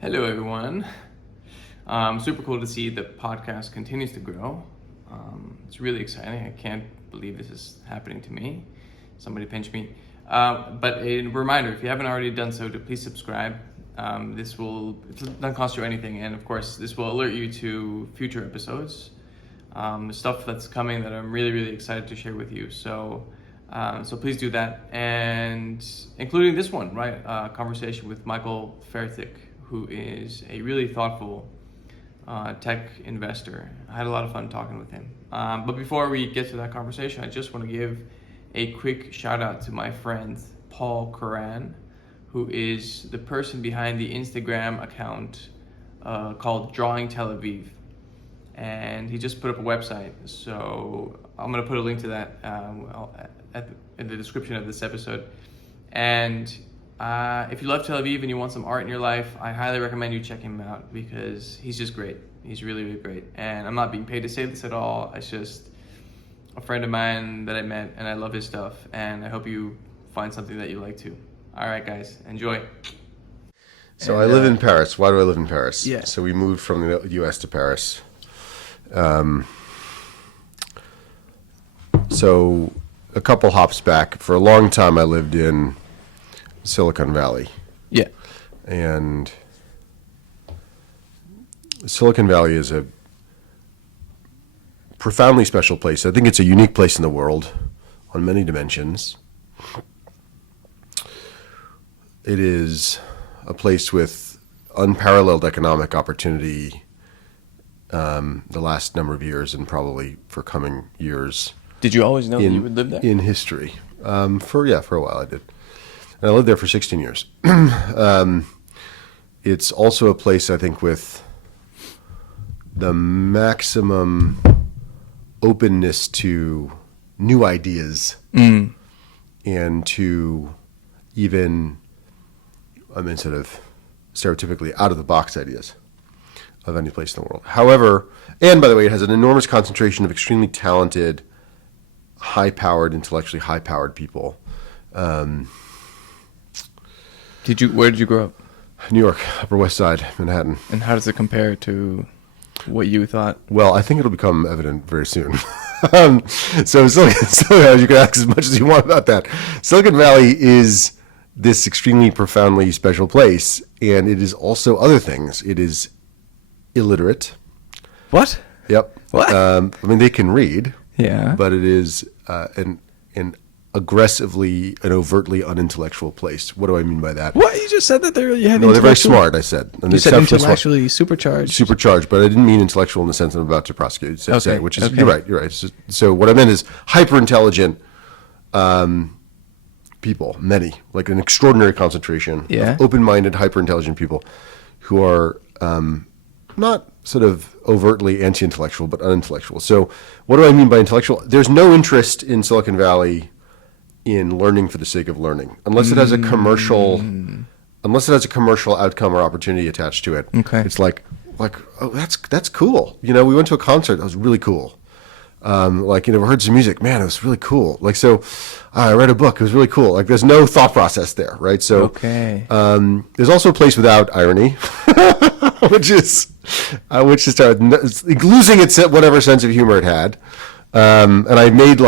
Hello, everyone. Super cool to see the podcast continues to grow. It's really exciting. I can't believe this is happening to me. Somebody pinch me. But a reminder, if you haven't already done so, to please subscribe. It doesn't cost you anything. And of course, this will alert you to future episodes. The stuff that's coming that I'm really, really excited to share with you. So please do that. And including this one, right? Conversation with Michael Fertik, who is a really thoughtful tech investor. I had a lot of fun talking with him. But before we get to that conversation, I just want to give a quick shout out to my friend Paul Curran, who is the person behind the Instagram account called Drawing Tel Aviv. And he just put up a website. So I'm going to put a link to that in the description of this episode. And if you love Tel Aviv and you want some art in your life, I highly recommend you check him out because he's just great. He's really, really great. And I'm not being paid to say this at all. It's just a friend of mine that I met, and I love his stuff. And I hope you find something that you like too. All right, guys, enjoy. So I live in Paris. Why do I live in Paris? Yeah. So we moved from the U.S. to Paris. So a couple hops back. For a long time, I lived in Silicon Valley. Yeah. And Silicon Valley is a profoundly special place. I think it's a unique place in the world on many dimensions. It is a place with unparalleled economic opportunity the last number of years and probably for coming years. Did you always know that you would live there? In history. For a while I did. And I lived there for 16 years. It's also a place, I think, with the maximum openness to new ideas and to even, sort of stereotypically out-of-the-box ideas of any place in the world. However, and by the way, it has an enormous concentration of extremely talented, high-powered, intellectually high-powered people. Where did you grow up? New York, Upper West Side, Manhattan. And how does it compare to what you thought? Well, I think it'll become evident very soon. So you can ask as much as you want about that. Silicon Valley is this extremely profoundly special place, and it is also other things. It is illiterate. What? Yep. What? They can read. Yeah. But it is an aggressively and overtly unintellectual place. What do I mean by that? What? You just said that you had No, they're very smart, I said. And you said exceptionally intellectually supercharged. Supercharged, but I didn't mean intellectual in the sense I'm about to prosecute. Say, which is, okay. You're right. So what I meant is hyper-intelligent people, many, like an extraordinary concentration of open-minded, hyper-intelligent people who are not sort of overtly anti-intellectual, but unintellectual. So what do I mean by intellectual? There's no interest in Silicon Valley in learning for the sake of learning, unless it has a commercial outcome or opportunity attached to it. Okay. It's like, oh, that's cool. We went to a concert that was really cool. We heard some music, man, it was really cool. I read a book, it was really cool. There's no thought process there, right? So, okay. There's also a place without irony, which is losing its whatever sense of humor it had. And I made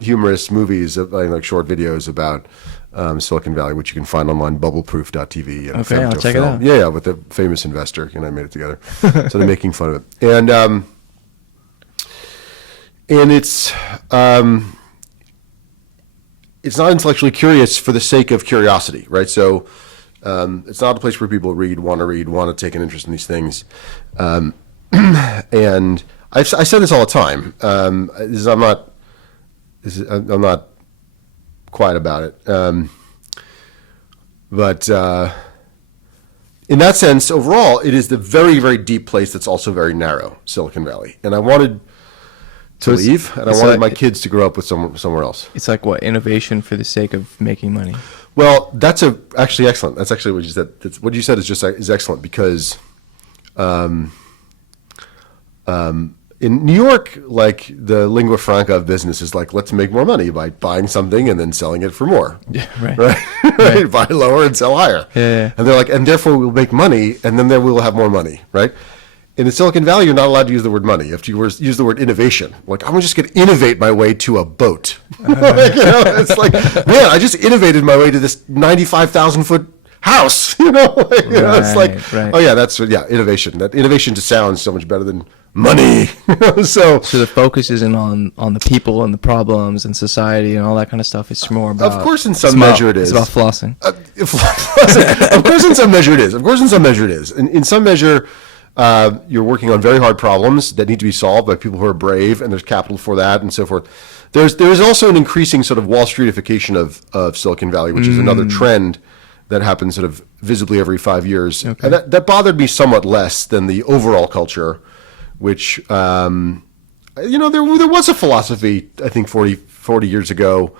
humorous movies, short videos about Silicon Valley, which you can find online, bubbleproof.tv. Okay, I'll check it out. Yeah, with a famous investor, and I made it together. So they're making fun of it. And it's not intellectually curious for the sake of curiosity, right? So it's not a place where people want to take an interest in these things. And I say this all the time. I'm not quiet about it. But in that sense, overall, it is the very, very deep place that's also very narrow, Silicon Valley. And I wanted to leave, and I wanted my kids to grow up with somewhere else. It's like what, innovation for the sake of making money? Well, that's actually excellent. That's actually what you said. What you said is excellent because in New York, the lingua franca of business is let's make more money by buying something and then selling it for more. Yeah, right. Right? right? Buy lower and sell higher. Yeah. And they're like, and therefore we'll make money, and then there we'll have more money, right? In the Silicon Valley, you're not allowed to use the word money. You have to use the word innovation. Like, I'm just going to innovate my way to a boat. Like, it's like, man, I just innovated my way to this 95,000 foot house. It's like, right. oh yeah, innovation. That innovation just sounds so much better than money. So the focus isn't on the people and the problems and society and all that kind of stuff. It's more about. Of course, in some measure, it is. It's about flossing. Of course, in some measure, it is. Of course, in some measure, it is. In some measure, you're working on very hard problems that need to be solved by people who are brave, and there's capital for that, and so forth. There's also an increasing sort of Wall Streetification of Silicon Valley, which is another trend that happens sort of visibly every 5 years. Okay. And that bothered me somewhat less than the overall culture, which, there was a philosophy, I think 40 years ago,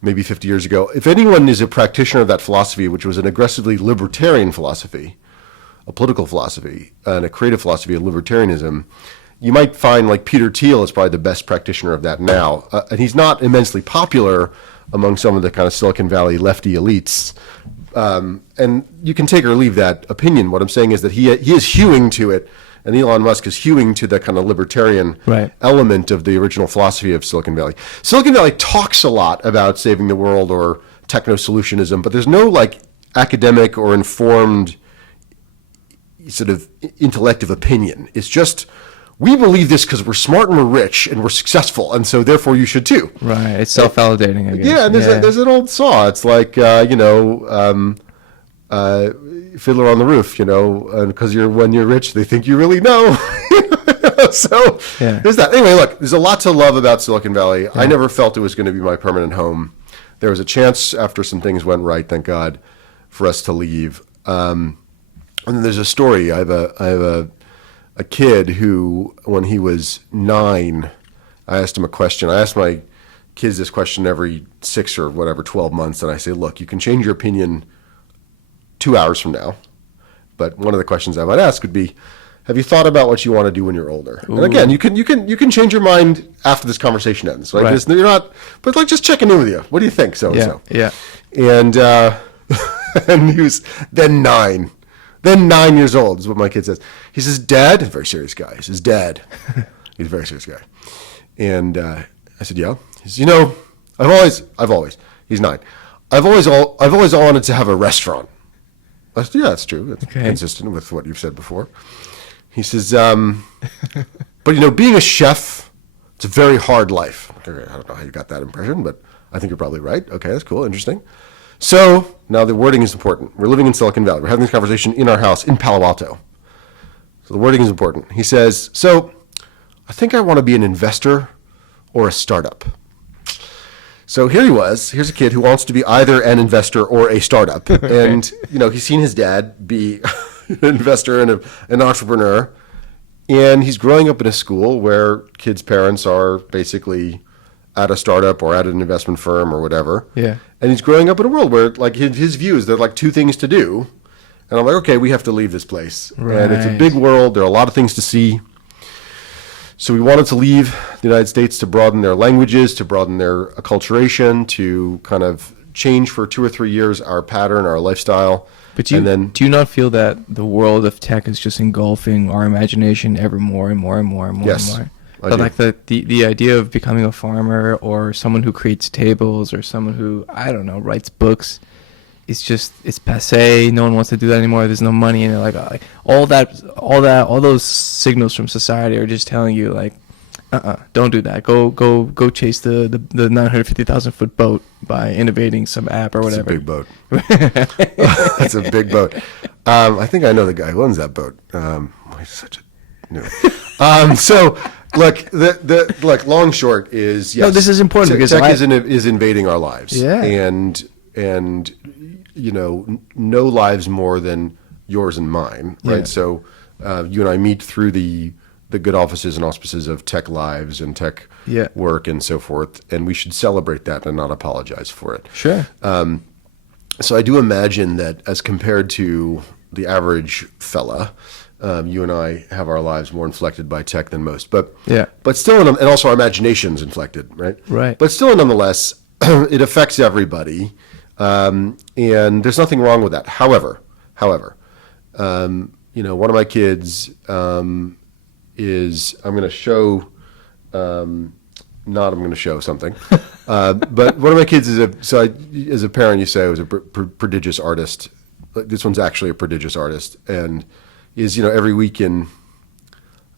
maybe 50 years ago. If anyone is a practitioner of that philosophy, which was an aggressively libertarian philosophy, a political philosophy, and a creative philosophy of libertarianism, you might find like Peter Thiel is probably the best practitioner of that now. And he's not immensely popular among some of the kind of Silicon Valley lefty elites. And you can take or leave that opinion. What I'm saying is that he is hewing to it, and Elon Musk is hewing to the kind of libertarian element of the original philosophy of Silicon Valley. Silicon Valley talks a lot about saving the world or techno-solutionism, but there's no like academic or informed sort of intellective opinion. It's just, we believe this because we're smart and we're rich and we're successful, and so therefore you should too. Right. It's self-validating, I guess. Yeah, and there's an old saw. It's like, Fiddler on the Roof, because when you're rich, they think you really know. So there's that. Anyway, look, there's a lot to love about Silicon Valley. Yeah. I never felt it was going to be my permanent home. There was a chance after some things went right, thank God, for us to leave. And then there's a story. I have a kid who, when he was 9, I asked him a question. I asked my kids this question every 6 or whatever, 12 months, and I say, look, you can change your opinion 2 hours from now, but one of the questions I might ask would be, have you thought about what you want to do when you're older? Ooh. And again, you can change your mind after this conversation ends. Like right. You're not, but like just checking in with you. What do you think? So and so. Yeah. And and he was then 9 years old is what my kid says. He says, "Dad," very serious guy. He says, "Dad," he's a very serious guy. And I said, "Yeah." He says, I've always. He's 9. I've always wanted to have a restaurant. I said, yeah, that's true. It's consistent with what you've said before. He says, but being a chef, it's a very hard life. Okay, I don't know how you got that impression, but I think you're probably right. Okay, that's cool, interesting. So now the wording is important. We're living in Silicon Valley. We're having this conversation in our house in Palo Alto. So the wording is important. He says, so I think I want to be an investor or a startup. So here's a kid who wants to be either an investor or a startup. And, he's seen his dad be an investor and an entrepreneur. And he's growing up in a school where kids' parents are basically at a startup or at an investment firm or whatever. Yeah. And he's growing up in a world where, like, his views, there are like 2 things to do. And I'm like, okay, we have to leave this place. Right. And it's a big world. There are a lot of things to see. So we wanted to leave the United States to broaden their languages, to broaden their acculturation, to kind of change for 2 or 3 years our pattern, our lifestyle. But do you not feel that the world of tech is just engulfing our imagination ever more and more and more and more yes, and more? But like the idea of becoming a farmer or someone who creates tables or someone who, I don't know, writes books, it's passé. No one wants to do that anymore. There's no money in it. Like all those signals from society are just telling you like, don't do that. Go chase the 950,000 foot boat by innovating some app or whatever. It's a big boat. It's a big boat. I think I know the guy who owns that boat. He's such a So look, long short is yes. No, this is important because tech is invading our lives. Yeah. And no lives more than yours and mine, right? Yeah. So you and I meet through the good offices and auspices of tech lives and tech work and so forth, and we should celebrate that and not apologize for it. Sure. So I do imagine that as compared to the average fella, you and I have our lives more inflected by tech than most. But still, and also our imagination's inflected, right? Right. But still, nonetheless, it affects everybody, and there's nothing wrong with that. However, one of my kids is I'm going to show. Not I'm going to show something, but one of my kids as a parent, you say was a prodigious artist. This one's actually a prodigious artist, and is every week in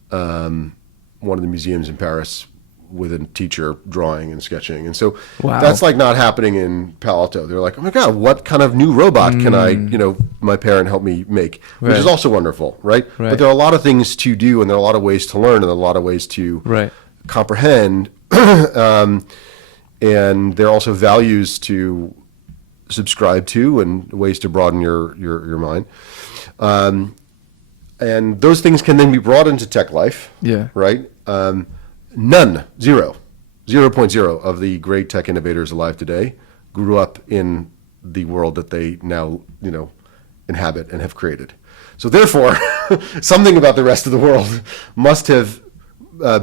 one of the museums in Paris with a teacher drawing and sketching, and so that's like not happening in Palo Alto. They're like, oh my God, what kind of new robot can I, my parent help me make, which is also wonderful, right? But there are a lot of things to do, and there are a lot of ways to learn, and a lot of ways to comprehend. And there are also values to subscribe to and ways to broaden your mind. And those things can then be brought into tech life. Yeah. Right? 0.0 of the great tech innovators alive today grew up in the world that they now, inhabit and have created. So therefore, something about the rest of the world must have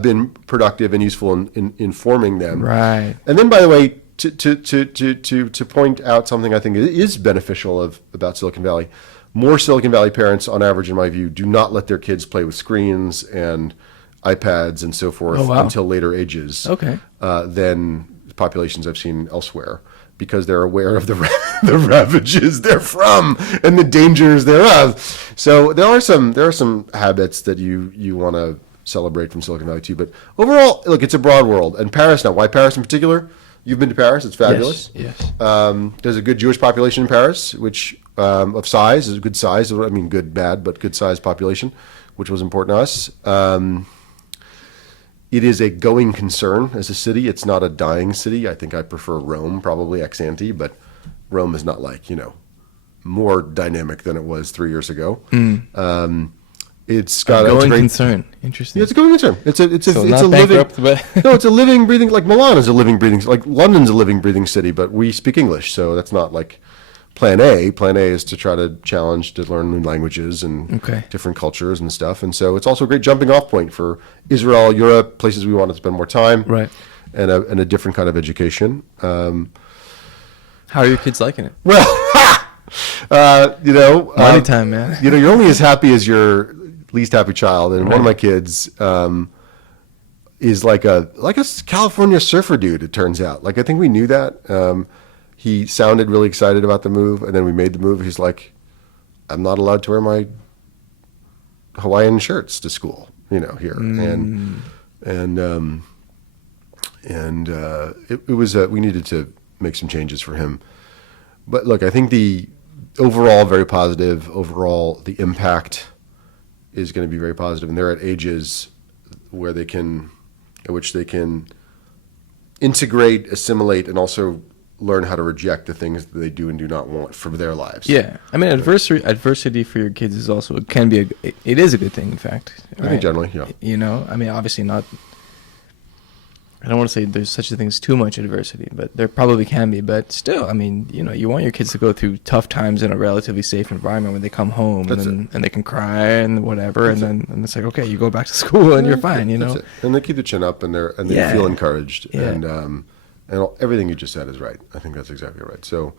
been productive and useful in informing them. Right. And then, by the way, to point out something I think is beneficial about Silicon Valley, more Silicon Valley parents, on average, in my view, do not let their kids play with screens and iPads and so forth until later ages than populations I've seen elsewhere, because they're aware of the ravages they're from and the dangers thereof. So there are some habits that you want to celebrate from Silicon Valley too. But overall, look, it's a broad world. And Paris now, why Paris in particular? You've been to Paris. It's fabulous. Yes. There's a good Jewish population in Paris, which of size is a good size. I mean, good, bad, but good size population, which was important to us. It is a going concern as a city. It's not a dying city. I think I prefer Rome, probably ex ante, but Rome is not like, more dynamic than it was 3 years ago. It's got a going concern. Interesting. Yeah, it's a going concern. It's a bankrupt, living. But no, it's a living, breathing. Like Milan is a living, breathing. Like London's a living, breathing city. But we speak English, so that's not like Plan A. Plan A is to try to challenge to learn new languages and different cultures and stuff. And so it's also a great jumping off point for Israel, Europe, places we want to spend more time. Right. And a different kind of education. How are your kids liking it? Well, money time, man. You're only as happy as your least happy child, and one of my kids is like a California surfer dude. It turns out, I think we knew that. He sounded really excited about the move, and then we made the move. He's like, "I'm not allowed to wear my Hawaiian shirts to school, here." And it was we needed to make some changes for him. But look, I think the overall very positive. Overall, the impact is going to be very positive, and they're at ages at which they can integrate, assimilate, and also learn how to reject the things that they do and do not want for their lives. Yeah, I mean, adversity for your kids is also it is a good thing. In fact, I think generally, yeah. I mean, obviously not. I don't want to say there's such a thing as too much adversity, but there probably can be. But still, I mean, you want your kids to go through tough times in a relatively safe environment when they come home, and they can cry and whatever, and it's like, okay, you go back to school and you're fine, That's it. And they keep the chin up, and they feel encouraged, and everything you just said is right. I think that's exactly right. So,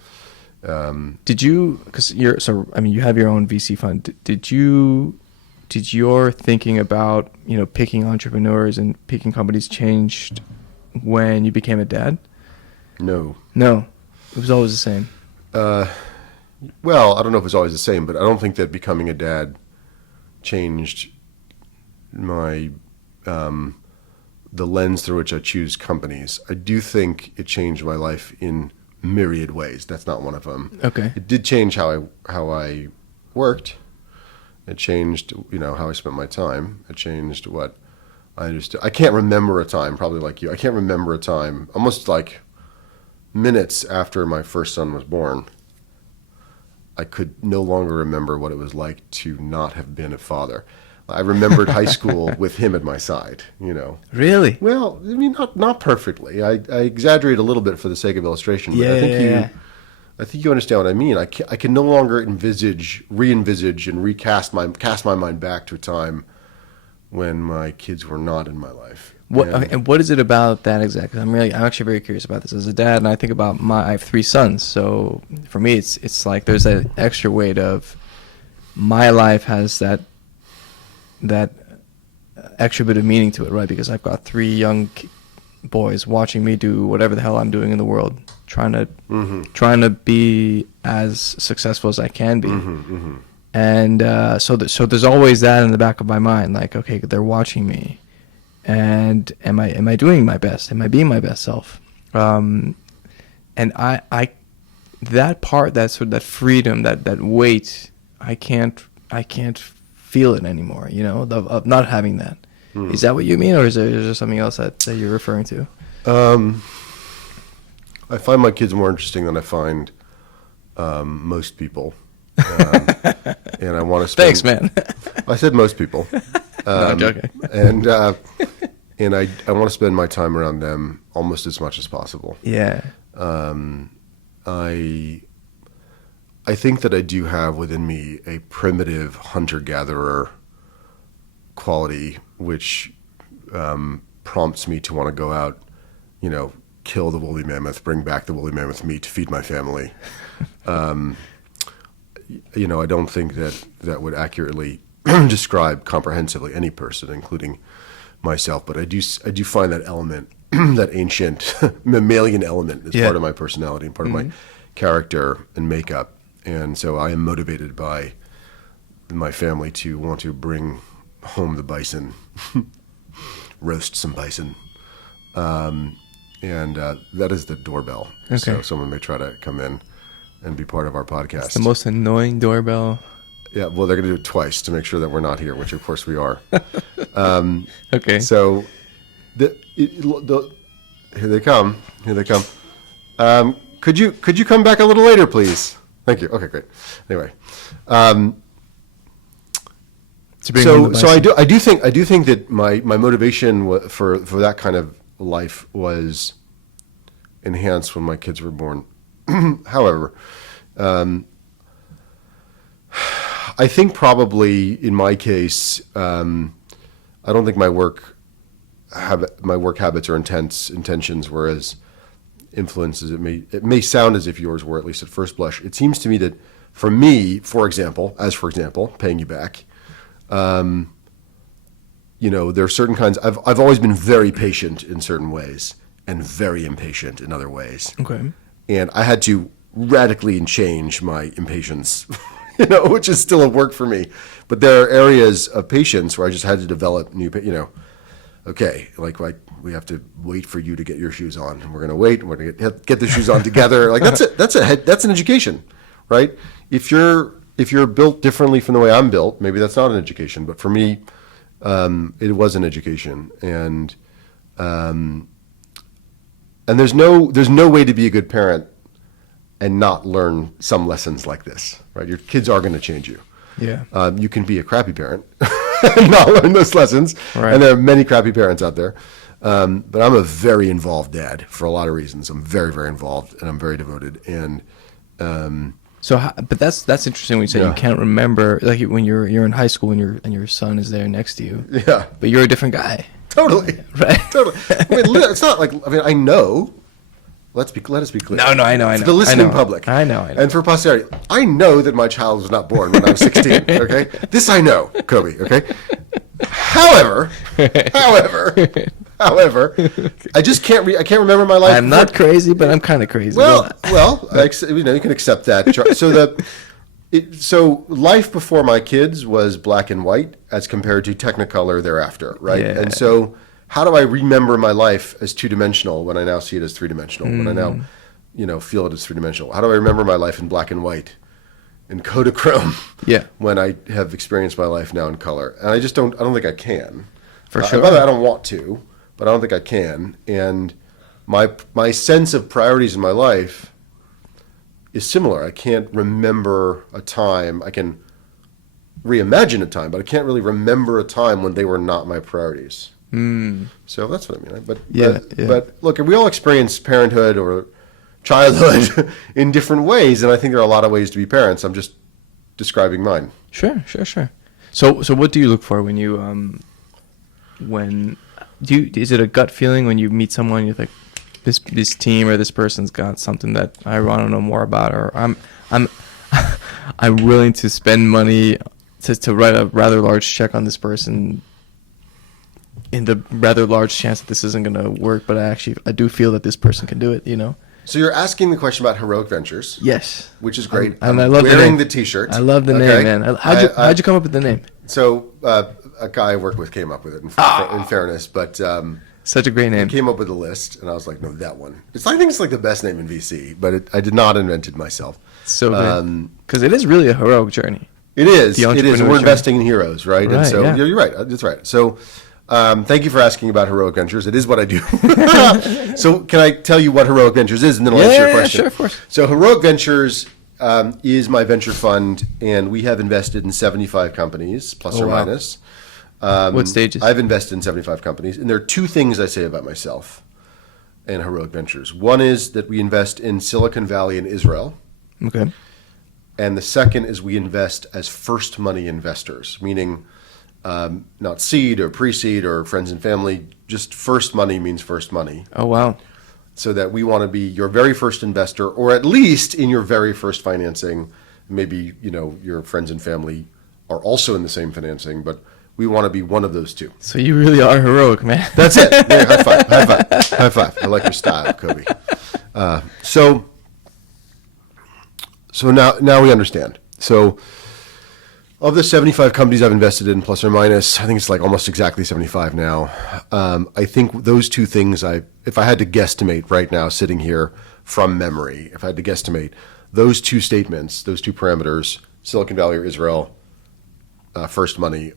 did you? Because you have your own VC fund. Did your thinking about picking entrepreneurs and picking companies changed when you became a dad? No, it was always the same. Well, I don't know if it's always the same, but I don't think that becoming a dad changed my the lens through which I choose companies. I do think it changed my life in myriad ways. That's not one of them. Okay. It did change how I worked. It changed, how I spent my time. It changed what I understood. I can't remember a time, probably like you. I can't remember a time, almost like minutes after my first son was born, I could no longer remember what it was like to not have been a father. I remembered high school with him at my side, Really? Well, I mean, not perfectly. I exaggerate a little bit for the sake of illustration, but I think you understand what I mean. I can no longer re-envisage, and cast my mind back to a time when my kids were not in my life. What is it about that exactly? I'm actually very curious about this as a dad, and I think about I have 3 sons, so for me it's like there's that extra weight of my life has that extra bit of meaning to it, right? Because I've got 3 young boys watching me do whatever the hell I'm doing in the world, trying to be as successful as I can be. And so there's always that in the back of my mind, like, okay, they're watching me, and am I doing my best? Am I being my best self? And I that part, that sort of that freedom, that weight, I can't feel it anymore, you know, of not having that. Is that what you mean, or is there something else that you're referring to? I find my kids more interesting than I find most people. And I want to spend... Thanks, man. I said most people. No, I'm joking. And I want to spend my time around them almost as much as possible. Yeah. I think that I do have within me a primitive hunter-gatherer quality, which prompts me to want to go out, you know, kill the woolly mammoth, bring back the woolly mammoth meat to feed my family. You know, I don't think that would accurately describe comprehensively any person, including myself. But I do find that element, that ancient mammalian element, is part of my personality and part of my character and makeup. And so I am motivated by my family to want to bring home the bison, roast some bison. And that is the doorbell. Okay. So someone may try to come in and be part of our podcast. It's the most annoying doorbell. Yeah, well, they're going to do it twice to make sure that we're not here, which of course we are. Okay. So, here they come. Here they come. Could you come back a little later, please? Thank you. Okay, great. Anyway, so I do think that my motivation for that kind of life was enhanced when my kids were born. However, I think probably in my case, I don't think my work habits or intentions were as influenced as it may sound as if yours were, at least at first blush. It seems to me that for me, for example, paying you back, you know, there are certain kinds. I've always been very patient in certain ways and very impatient in other ways. Okay. And I had to radically change my impatience, you know, which is still a work for me. But there are areas of patience where I just had to develop new, you know, okay, like we have to wait for you to get your shoes on. And we're going to wait, and we're going to get the shoes on together. Like that's an education, right? If you're built differently from the way I'm built, maybe that's not an education. But for me, it was an education. And there's no way to be a good parent and not learn some lessons like this, right? Your kids are going to change you. Yeah. You can be a crappy parent and not learn those lessons. Right. And there are many crappy parents out there. But I'm a very involved dad for a lot of reasons. I'm very, very involved, and I'm very devoted. And but that's interesting when you say you can't remember, like when you're in high school and your son is there next to you. Yeah. But you're a different guy. Totally. Right. Totally. I mean, it's not like, I mean, I know. Let us be clear. No, I know. For the listening public. I know. And for posterity, I know that my child was not born when I was 16. Okay, this I know, Kobe. Okay. However, I just can't. I can't remember my life. I'm not crazy, but I'm kind of crazy. Well, you know, you can accept that. So life before my kids was black and white as compared to Technicolor thereafter, right? Yeah. And so, how do I remember my life as two-dimensional when I now see it as three-dimensional? When I now, you know, feel it as three-dimensional? How do I remember my life in black and white, in Kodachrome? Yeah. When I have experienced my life now in color, and I just don't. I don't think I can. For sure. By the way, I don't want to, but I don't think I can. And my sense of priorities in my life is similar. I can't remember a time. I can reimagine a time, but I can't really remember a time when they were not my priorities. So that's what I mean. But look, we all experience parenthood or childhood in different ways, and I think there are a lot of ways to be parents. I'm just describing mine. Sure. So what do you look for when you Is it a gut feeling when you meet someone, you're like, this team or this person's got something that I want to know more about, or I'm willing to spend money to write a rather large check on this person in the rather large chance that this isn't going to work, but I do feel that this person can do it, you know? So you're asking the question about Heroic Ventures. Yes. Which is great. And I love wearing the the T-shirt. I love the name, man. How'd you come up with the name? So a guy I work with came up with it, in fairness, but Such a great he name. came up with a list, and I was like, no, that one. I think it's like the best name in VC, but I did not invent it myself. So good. Because it is really a heroic journey. It is. The It is. entrepreneurship. We're investing in heroes, right? And Right, so yeah. you're right. That's right. So thank you for asking about Heroic Ventures. It is what I do. So can I tell you what Heroic Ventures is, and then I'll answer your question? Sure, of course. So Heroic Ventures is my venture fund, and we have invested in 75 companies, plus or wow. minus. What stages? I've invested in 75 companies, and there are two things I say about myself and Heroic Ventures. One is that we invest in Silicon Valley and Israel. Okay. And the second is we invest as first money investors, meaning not seed or pre-seed or friends and family, just first money means first money. Oh, wow. So that we want to be your very first investor, or at least in your very first financing. Maybe, your friends and family are also in the same financing, but we want to be one of those two. So you really are heroic, man. That's it. Yeah, high five. High five. High five. I like your style, Kobe. So now we understand. So of the 75 companies I've invested in, plus or minus, I think it's like almost exactly 75 now. I think those two things, if I had to guesstimate right now, sitting here from memory, if I had to guesstimate, those two statements, those two parameters, Silicon Valley or Israel, first money,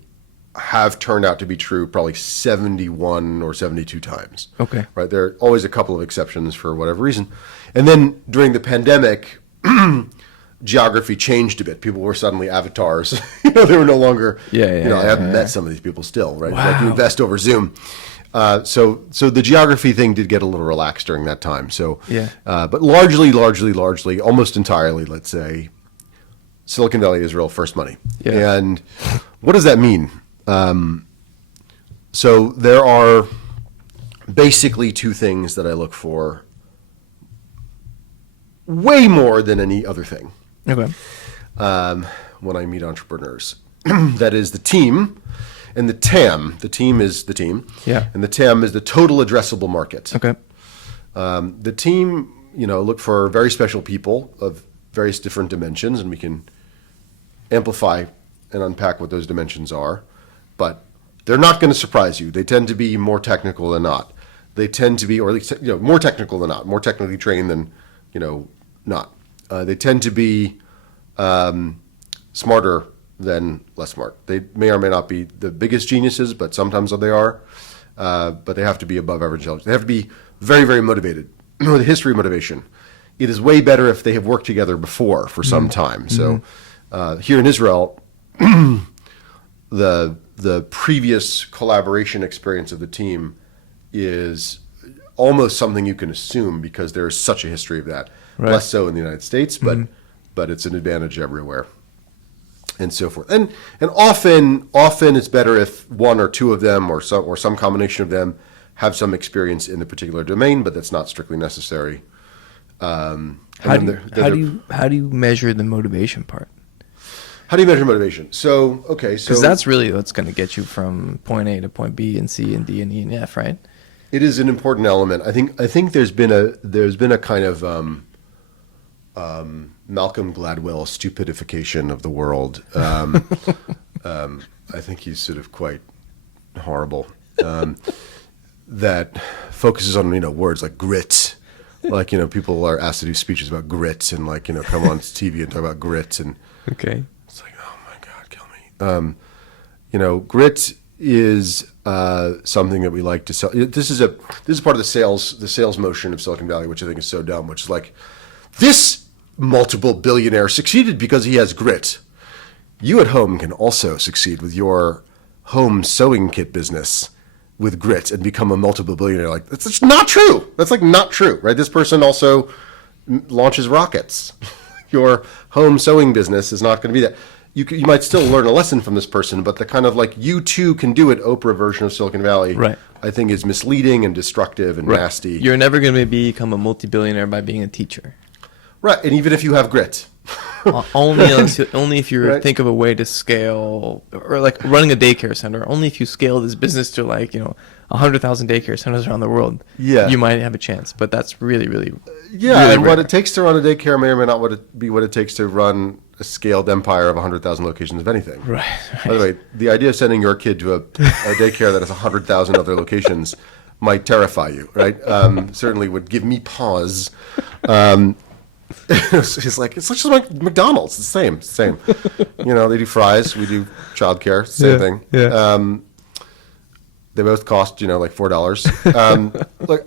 have turned out to be true probably 71 or 72 times. Okay. Right. There are always a couple of exceptions for whatever reason. And then during the pandemic, geography changed a bit. People were suddenly avatars. They were no longer, I haven't met some of these people still, right? Wow. Like you invest over Zoom. So the geography thing did get a little relaxed during that time. So, Yeah. But largely, almost entirely, let's say, Silicon Valley, Israel, first money. Yeah. And what does that mean? So there are basically two things that I look for way more than any other thing Okay. when I meet entrepreneurs. That is the team and the TAM. The team is the team. Yeah. And the TAM is the total addressable market. Okay. The team, look for very special people of various different dimensions, and we can amplify and unpack what those dimensions are. But they're not going to surprise you. They tend to be more technical than not. They tend to be, or at least more technical than not, more technically trained than not. They tend to be smarter than less smart. They may or may not be the biggest geniuses, but sometimes they are. But they have to be above average intelligence. They have to be very, very motivated with a history of motivation. It is way better if they have worked together before for some time. So here in Israel, the previous collaboration experience of the team is almost something you can assume because there is such a history of that. Right. Less so in the United States, but it's an advantage everywhere, and so forth. And often it's better if one or two of them or some combination of them have some experience in a particular domain, but that's not strictly necessary. How do you measure the motivation part? How do you measure motivation? So Because that's really what's going to get you from point A to point B and C and D and E and F, right? it is an important element. I think there's been a kind of Malcolm Gladwell stupidification of the world. I think he's sort of quite horrible. That focuses on words like grit. Like, people are asked to do speeches about grit and come on TV and talk about grit, and Okay. it's like, oh my God, kill me. Grit is something that we like to sell. This is part of the sales motion of Silicon Valley, which I think is so dumb, which is like, this multiple billionaire succeeded because he has grit. You at home can also succeed with your home sewing kit business with grit and become a multiple billionaire. Like, that's just not true. That's not true, right? This person also launches rockets. Your home sewing business is not going to be that. you might still learn a lesson from this person, but the kind of like you too can do it Oprah version of Silicon Valley, Right. I think is misleading and destructive and nasty. You're never going to become a multi-billionaire by being a teacher. Right, and even if you have grit. Only if you Right. think of a way to scale, or like running a daycare center. Only if you scale this business to like 100,000 daycare centers around the world, Yeah. you might have a chance. But that's really, really, Yeah, really and rare. what it takes to run a daycare may or may not be what it takes to run a scaled empire of 100,000 locations of anything. Right. By the way, the idea of sending your kid to a daycare that has 100,000 other locations might terrify you, right? Certainly would give me pause. It's like, it's just like McDonald's. It's the same. They do fries. We do childcare. Same thing. Yeah. They both cost, like $4. Look,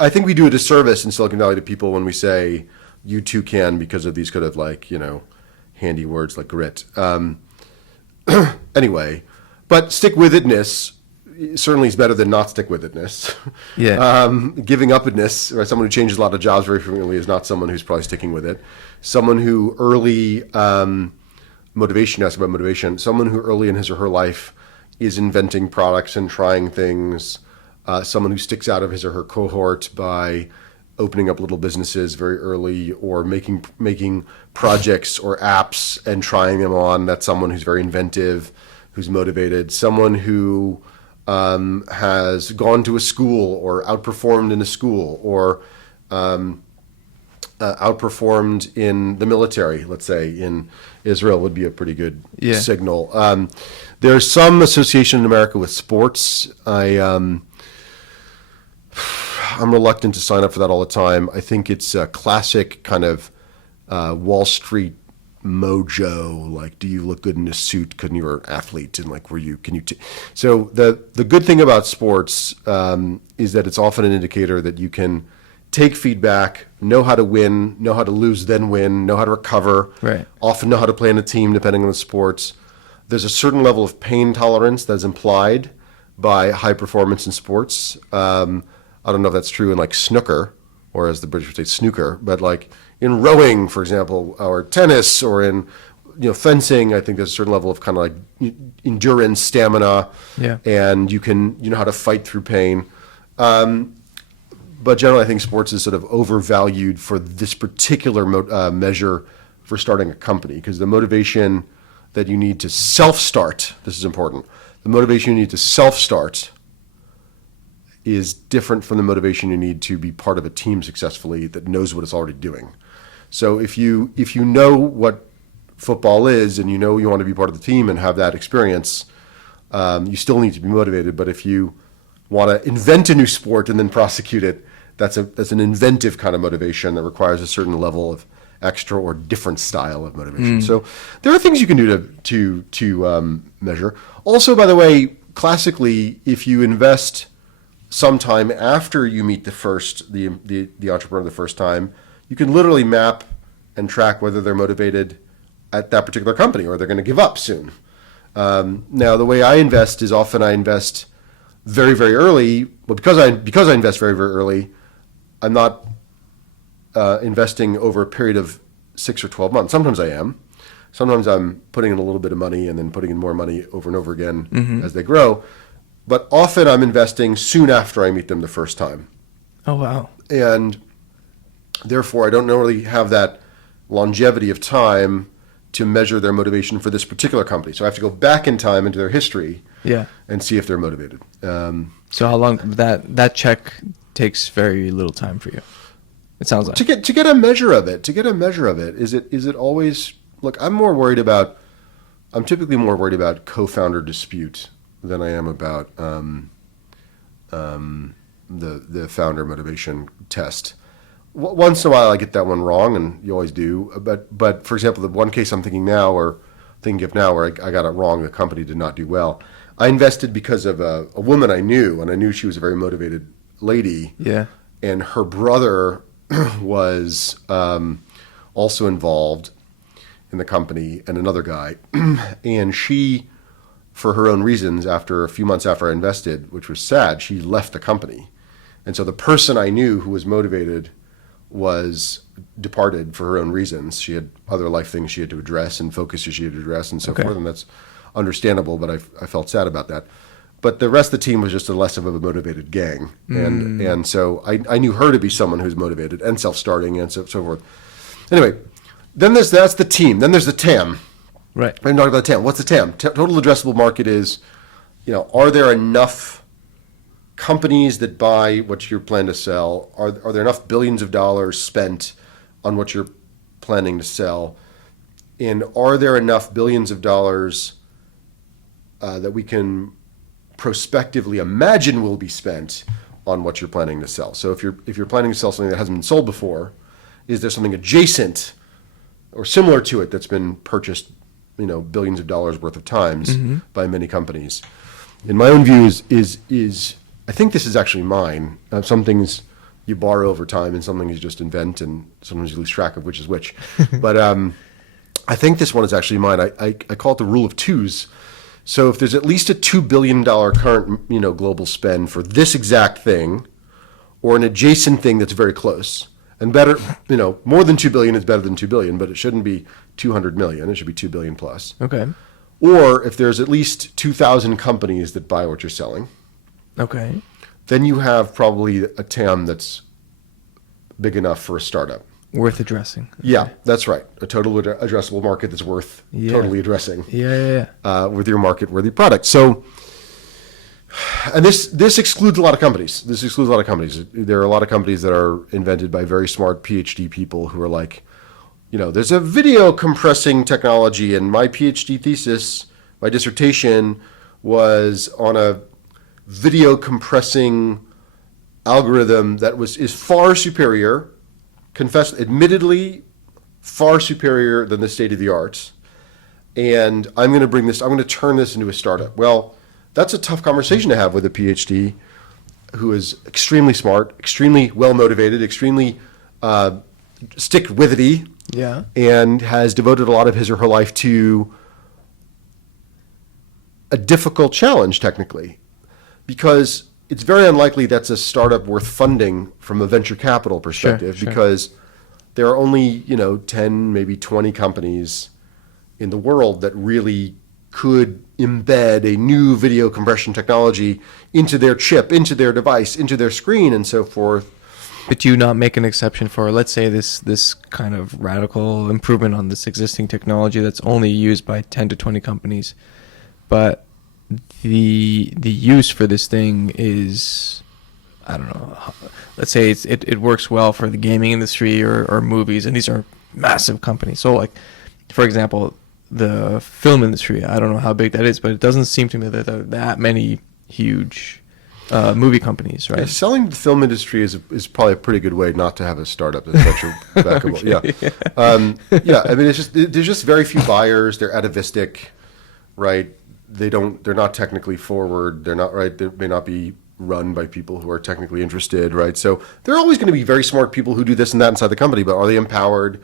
I think we do a disservice in Silicon Valley to people when we say you too can because of these kind of like, handy words like grit. Anyway, but stick with itness certainly is better than not stick with itness. Yeah. Giving up itness, or someone who changes a lot of jobs very frequently is not someone who's probably sticking with it. Someone who early motivation, ask about motivation, someone who early in his or her life is inventing products and trying things, someone who sticks out of his or her cohort by opening up little businesses very early or making projects or apps and trying them on. That's someone who's very inventive, who's motivated. Someone who has gone to a school or outperformed in a school or outperformed in the military, let's say in Israel, would be a pretty good signal. There's some association in America with sports. I'm reluctant to sign up for that all the time. I think it's a classic kind of Wall Street mojo, like, do you look good in a suit because you're an athlete, and like, so the good thing about sports is that it's often an indicator that you can take feedback, know how to win, know how to lose, then win, know how to recover, Right. often know how to play in a team depending on the sports. There's a certain level of pain tolerance that's implied by high performance in sports. I don't know if that's true in like snooker, or as the British would say, snooker, but like in rowing, for example, or tennis, or in fencing, I think there's a certain level of kind of like endurance, stamina, and you know how to fight through pain. But generally, I think sports is sort of overvalued for this particular measure for starting a company, because the motivation that you need to self-start, this is important, the motivation you need to self-start is different from the motivation you need to be part of a team successfully that knows what it's already doing. So if you know what football is and you know you want to be part of the team and have that experience, you still need to be motivated. But if you want to invent a new sport and then prosecute it, that's an inventive kind of motivation that requires a certain level of extra or different style of motivation. So there are things you can do to measure. Also, by the way, classically, if you invest sometime after you meet the entrepreneur the first time, you can literally map and track whether they're motivated at that particular company or they're going to give up soon. Now, the way I invest is often I invest very, very early. Well, because I invest very, very early, I'm not investing over a period of 6 or 12 months. Sometimes I am. Sometimes I'm putting in a little bit of money and then putting in more money over and over again as they grow. But often I'm investing soon after I meet them the first time. Oh, wow. And therefore, I don't really have that longevity of time to measure their motivation for this particular company. So I have to go back in time into their history and see if they're motivated. So how long that check takes very little time for you? It sounds like to get a measure of it. Is it always, look, I'm typically more worried about co-founder dispute than I am about the founder motivation test. Once in a while I get that one wrong, and you always do. But for example, the one case I'm thinking of now where I got it wrong, the company did not do well. I invested because of a woman I knew, and I knew she was a very motivated lady. Yeah. And her brother was also involved in the company, and another guy. And she, for her own reasons, after a few months after I invested, which was sad, she left the company. And so the person I knew who was motivated was departed for her own reasons. She had other life things she had to address and focuses she had to address and so forth, and that's understandable, but I felt sad about that. But the rest of the team was just a less of a motivated gang. And so I knew her to be someone who's motivated and self-starting and so forth. Anyway, that's the team. Then there's the TAM. Right. I'm talking about the TAM. What's the TAM? Total addressable market is, are there enough companies that buy what you're planning to sell? Are there enough billions of dollars spent on what you're planning to sell? And are there enough billions of dollars that we can prospectively imagine will be spent on what you're planning to sell? So if you're planning to sell something that hasn't been sold before, is there something adjacent or similar to it that's been purchased, billions of dollars worth of times by many companies? And my own view is I think this is actually mine. Some things you borrow over time, and some things you just invent, and sometimes you lose track of which is which. But I think this one is actually mine. I call it the rule of twos. So if there's at least a $2 billion current, global spend for this exact thing, or an adjacent thing that's very close, and better, more than 2 billion is better than 2 billion, but it shouldn't be 200 million. It should be 2 billion plus. Okay. Or if there's at least 2,000 companies that buy what you're selling, Okay. then you have probably a TAM that's big enough for a startup. Worth addressing. Yeah, that's right. A total addressable market that's worth totally addressing. Yeah. With your market-worthy product. So, and this excludes a lot of companies. There are a lot of companies that are invented by very smart PhD people who are like, there's a video compressing technology, and my PhD thesis, my dissertation, was on a video compressing algorithm that is far superior, admittedly far superior than the state of the art. And I'm going to turn this into a startup. Well, that's a tough conversation to have with a PhD who is extremely smart, extremely well motivated, extremely stick-with-ity, and has devoted a lot of his or her life to a difficult challenge technically, because it's very unlikely that's a startup worth funding from a venture capital perspective, because there are only 10, maybe 20 companies in the world that really could embed a new video compression technology into their chip, into their device, into their screen, and so forth. But do you not make an exception for, let's say, this kind of radical improvement on this existing technology that's only used by 10 to 20 companies, but the use for this thing is, I don't know, let's say it works well for the gaming industry or movies, and these are massive companies. So, like, for example, the film industry, I don't know how big that is, but it doesn't seem to me that there are that many huge movie companies, right? Yeah, selling to the film industry is probably a pretty good way not to have a startup that's venture backable. Yeah. I mean, there's just very few buyers. They're atavistic, right? They're not technically forward. They're not right. They may not be run by people who are technically interested, right? So there are always going to be very smart people who do this and that inside the company, but are they empowered?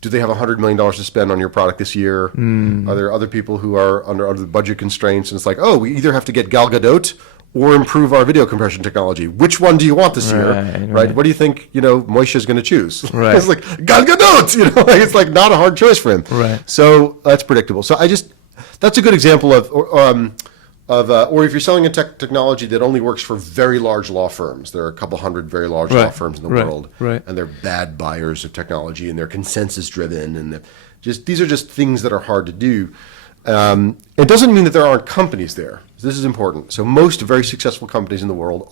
Do they have $100 million to spend on your product this year? Are there other people who are under other budget constraints? And it's like, we either have to get Gal Gadot or improve our video compression technology. Which one do you want this year? Right? What do you think, Moishe is going to choose? Right. It's like, Gal Gadot! It's like not a hard choice for him. Right. So that's predictable. So that's a good example of or if you're selling a technology that only works for very large law firms. There are a couple hundred very large law firms in the world, and they're bad buyers of technology, and they're consensus driven, and these are just things that are hard to do. It doesn't mean that there aren't companies there. This is important. So most very successful companies in the world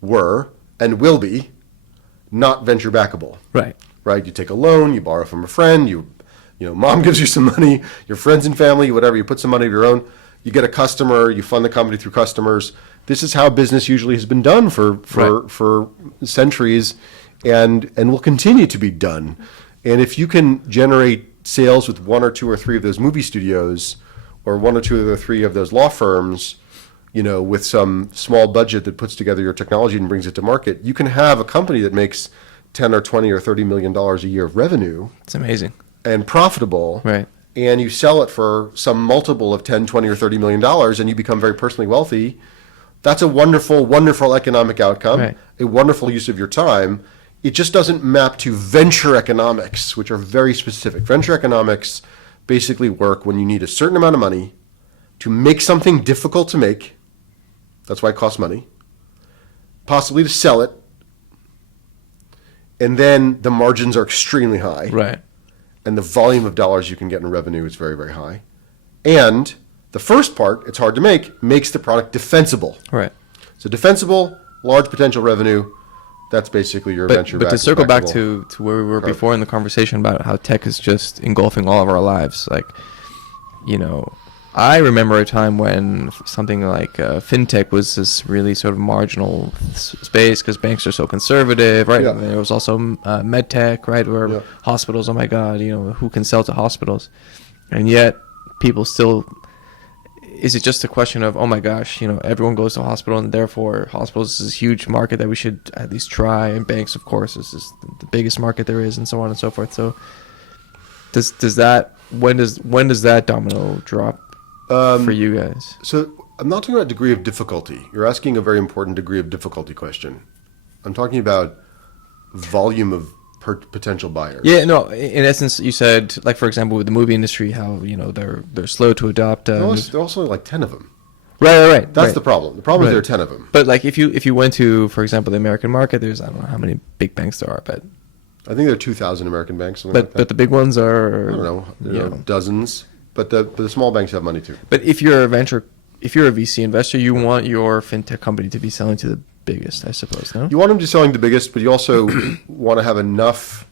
were, and will be not venture backable. Right. You take a loan, you borrow from a friend, mom gives you some money, your friends and family, whatever, you put some money of your own. You get a customer, you fund the company through customers. This is how business usually has been done for centuries, and will continue to be done. And if you can generate sales with one or two or three of those movie studios, or one or two or three of those law firms, with some small budget that puts together your technology and brings it to market, you can have a company that makes 10 or 20 or $30 million a year of revenue. It's amazing. And profitable. Right. And you sell it for some multiple of 10, 20, or $30 million, and you become very personally wealthy. That's a wonderful, wonderful economic outcome, a wonderful use of your time, it just doesn't map to venture economics, which are very specific. Venture economics basically work when you need a certain amount of money to make something difficult to make. That's why it costs money. Possibly to sell it. And then the margins are extremely high. Right. And the volume of dollars you can get in revenue is very, very high. And the first part, it's hard to make, makes the product defensible. Right. So defensible, large potential revenue, that's basically your venture. But to circle back to where we were before in the conversation about how tech is just engulfing all of our lives, like, you know, I remember a time when something like fintech was this really sort of marginal space because banks are so conservative, right? Yeah. And there was also medtech, right, where Yeah. hospitals, oh my God, you know, who can sell to hospitals? And yet people still, is it just a question of, oh my gosh, you know, everyone goes to a hospital and therefore hospitals is this huge market that we should at least try, and banks, of course, is the biggest market there is, and so on and so forth. So does that, when does that domino drop for you guys? So I'm not talking about degree of difficulty. You're asking a very important degree of difficulty question. I'm talking about volume of potential buyers. Yeah, no, in essence, you said, like, for example, with the movie industry, how, you know, they're slow to adopt. There are also like 10 of them. Right. That's the problem. The problem is there are 10 of them. But like, if you went to, for example, the American market, there's, I don't know how many big banks there are, but I think there are 2,000 American banks. But the big ones are, I don't know, dozens. But the small banks have money too. But if you're a VC investor, you want your fintech company to be selling to the biggest, I suppose, no? You want them to be selling the biggest, but you also want to have enough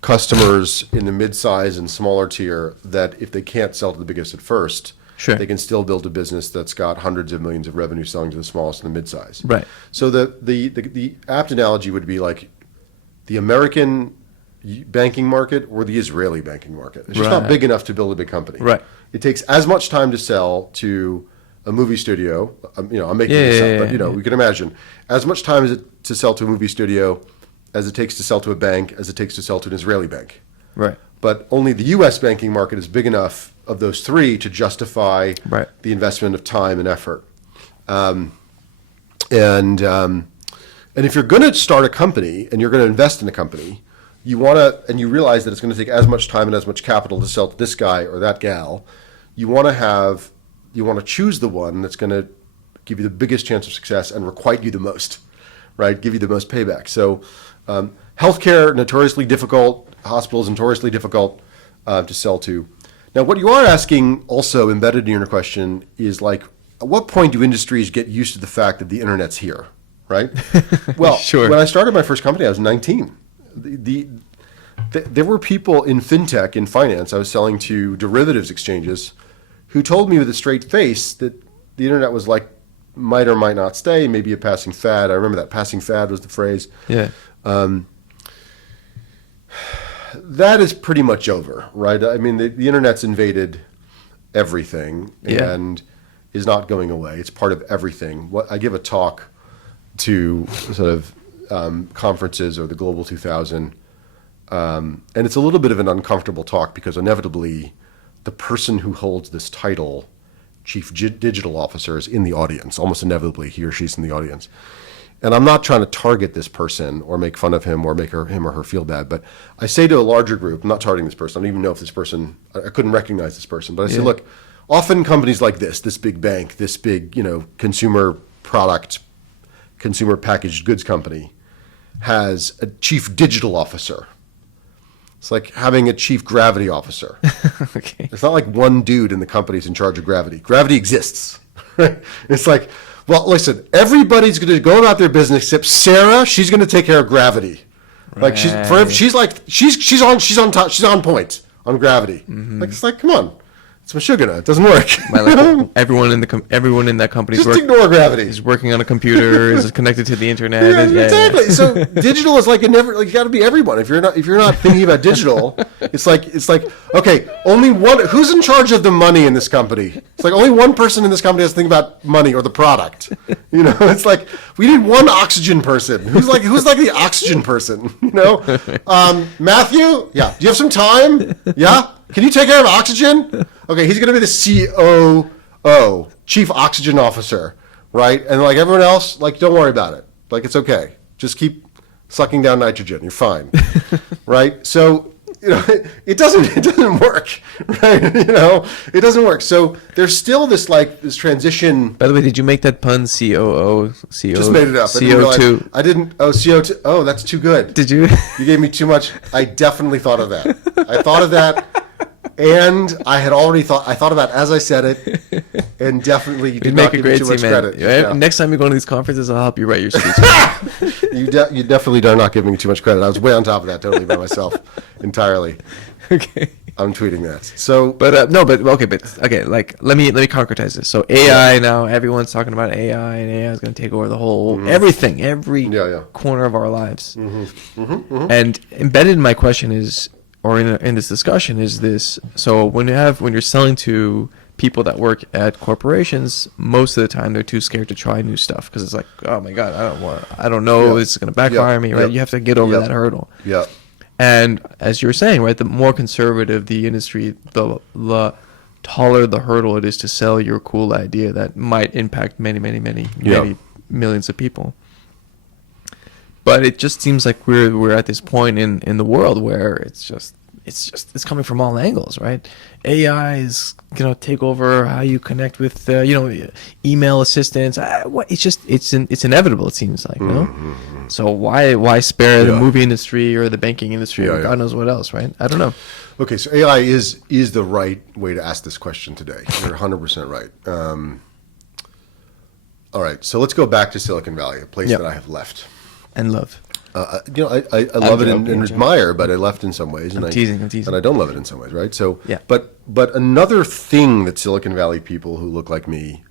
customers in the mid-size and smaller tier that if they can't sell to the biggest at first, Sure. they can still build a business that's got hundreds of millions of revenue selling to the smallest and the mid-size. Right. So the apt analogy would be like the American banking market or the Israeli banking market. It's just not big enough to build a big company. Right. It takes as much time to sell to a movie studio. You know, I'm making this up, but you know, we can imagine as much time as it to sell to a movie studio as it takes to sell to a bank, as it takes to sell to an Israeli bank. Right. But only the U.S. banking market is big enough of those three to justify the investment of time and effort. And if you're going to start a company and you're going to invest in a company, you want to, and you realize that it's going to take as much time and as much capital to sell to this guy or that gal, you want to choose the one that's going to give you the biggest chance of success and requite you the most, right? Give you the most payback. So healthcare, notoriously difficult. Hospitals, notoriously difficult to sell to. Now, what you are asking also embedded in your question is like, at what point do industries get used to the fact that the internet's here, right? Well, Sure. When I started my first company, I was 19. There were people in fintech, in finance, I was selling to derivatives exchanges, who told me with a straight face that the internet was like, might or might not stay, maybe a passing fad. I remember that passing fad was the phrase. Yeah. That is pretty much over, right? I mean, the internet's invaded everything and is not going away. It's part of everything. I give a talk to sort of conferences or the Global 2000, and it's a little bit of an uncomfortable talk because inevitably the person who holds this title, Chief Digital Officer, is in the audience. Almost inevitably, he or she's in the audience. And I'm not trying to target this person or make fun of him or make him or her feel bad, but I say to a larger group, I'm not targeting this person. I don't even know if this person, I couldn't recognize this person, but I say, look, often companies like this big bank, this big, consumer product, consumer packaged goods company has a chief digital officer. It's like having a chief gravity officer. Okay. It's not like one dude in the company is in charge of gravity. Gravity exists. Right? It's like, well, listen, everybody's going to go about their business except Sarah. She's going to take care of gravity. Like she's on point on gravity. Mm-hmm. Like it's like, come on, it's Meshuggah. It doesn't work. Like everyone in that company Just ignore gravity. is working on a computer, is connected to the internet. Yeah, exactly. So digital is like you got to be everyone. If you're not thinking about digital, it's like okay, only one. Who's in charge of the money in this company? It's like only one person in this company has to think about money or the product. It's like we need one oxygen person. Who's like the oxygen person? Matthew. Yeah. Do you have some time? Yeah. Can you take care of oxygen? Okay, he's going to be the COO, Chief Oxygen Officer, right? And like everyone else, like don't worry about it. Like it's okay. Just keep sucking down nitrogen. You're fine, right? So it doesn't work, right? It doesn't work. So there's still this transition. By the way, did you make that pun? COO, CO, Just made it up. CO2. I didn't. Oh, CO2. Oh, that's too good. Did you? You gave me too much. I definitely thought of that. I thought of that. And I had already thought of that as I said it, and definitely you did not give me too much credit. Yeah. Next time you go to these conferences, I'll help you write your speech. You definitely are not giving me too much credit. I was way on top of that, totally by myself, entirely. Okay. I'm tweeting that. So, but Like, let me concretize this. So AI now, everyone's talking about AI, and AI is going to take over the whole everything, every corner of our lives. And embedded in my question is, or in this discussion, is this: so when you're selling to people that work at corporations, most of the time they're too scared to try new stuff because it's like, oh my god, I don't know, this is going to backfire me, right? You have to get over that hurdle. Yeah. And as you were saying, right, the more conservative the industry, the taller the hurdle it is to sell your cool idea that might impact many millions of people. But it just seems like we're at this point in the world where it's coming from all angles, right? AI is gonna take over how you connect with email assistants. It's inevitable. It seems like, no. So why spare the movie industry or the banking industry or God knows what else, right? I don't know. Okay, so AI is the right way to ask this question today. You're 100% right. All right, so let's go back to Silicon Valley, a place that I have left. And love. I love it and admire, but I left in some ways. I'm teasing. And I don't love it in some ways, right? So, yeah. But another thing that Silicon Valley people who look like me,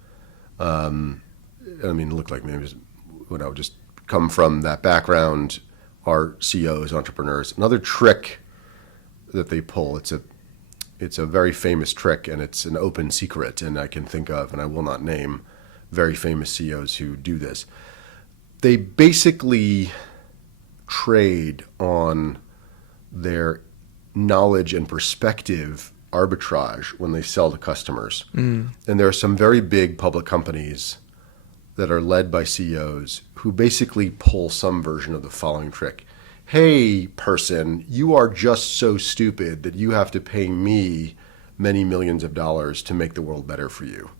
look like me, just come from that background, are CEOs, entrepreneurs. Another trick that they pull, it's a very famous trick, and it's an open secret, and I can think of, and I will not name, very famous CEOs who do this. They basically trade on their knowledge and perspective arbitrage when they sell to customers. And there are some very big public companies that are led by CEOs who basically pull some version of the following trick. Hey, person, you are just so stupid that you have to pay me many millions of dollars to make the world better for you.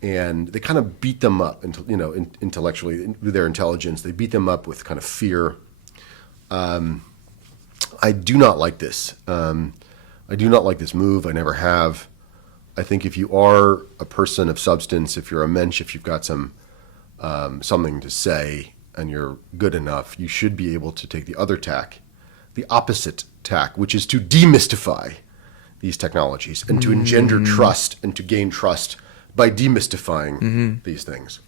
And they kind of beat them up, intellectually, with their intelligence. They beat them up with kind of fear. I do not like this. I do not like this move. I never have. I think if you are a person of substance, if you're a mensch, if you've got some something to say and you're good enough, you should be able to take the other tack, the opposite tack, which is to demystify these technologies and to engender trust and to gain trust by demystifying these things.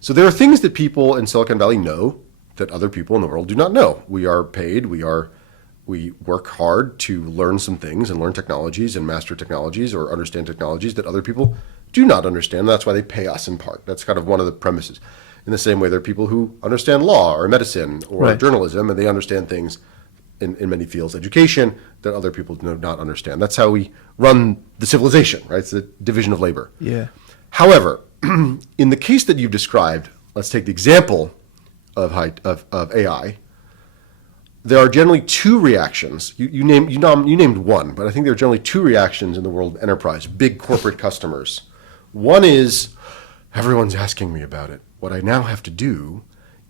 So there are things that people in Silicon Valley know that other people in the world do not know. We are paid, we work hard to learn some things and learn technologies and master technologies or understand technologies that other people do not understand. That's why they pay us in part. That's kind of one of the premises. In the same way, there are people who understand law or medicine or journalism, and they understand things in many fields, education, that other people do not understand. That's how we run the civilization, right? It's the division of labor. Yeah. However, in the case that you've described, let's take the example of AI. There are generally two reactions. You named one, but I think there are generally two reactions in the world of enterprise, big corporate customers. One is, everyone's asking me about it. What I now have to do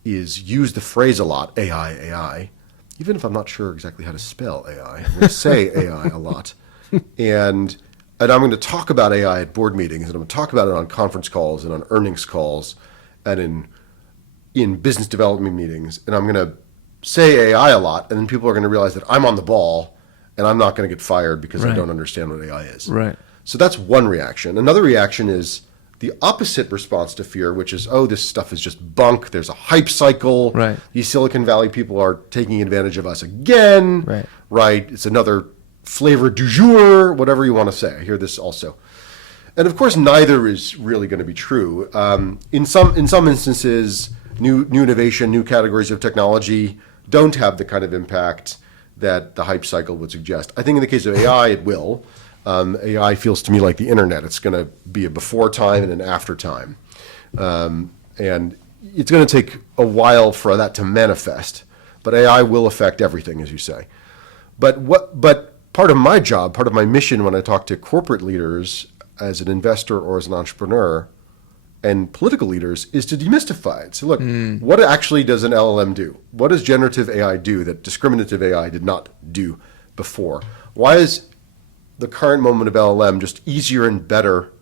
is use the phrase a lot, AI, even if I'm not sure exactly how to spell AI. I'm going to say AI a lot. And I'm going to talk about AI at board meetings, and I'm going to talk about it on conference calls and on earnings calls and in business development meetings. And I'm going to say AI a lot, and then people are going to realize that I'm on the ball and I'm not going to get fired because I don't understand what AI is. Right. So that's one reaction. Another reaction is the opposite response to fear, which is, oh, this stuff is just bunk. There's a hype cycle. Right. These Silicon Valley people are taking advantage of us again. Right. It's another flavor du jour, whatever you want to say. I hear this also. And of course, neither is really going to be true. In some instances, new innovation, new categories of technology don't have the kind of impact that the hype cycle would suggest. I think in the case of AI, it will. AI feels to me like the internet. It's going to be a before time and an after time. And it's going to take a while for that to manifest. but AI will affect everything, as you say. But part of my job, part of my mission when I talk to corporate leaders as an investor or as an entrepreneur and political leaders is to demystify it. So look, what actually does an LLM do? What does generative AI do that discriminative AI did not do before? Why is the current moment of LLM just easier and better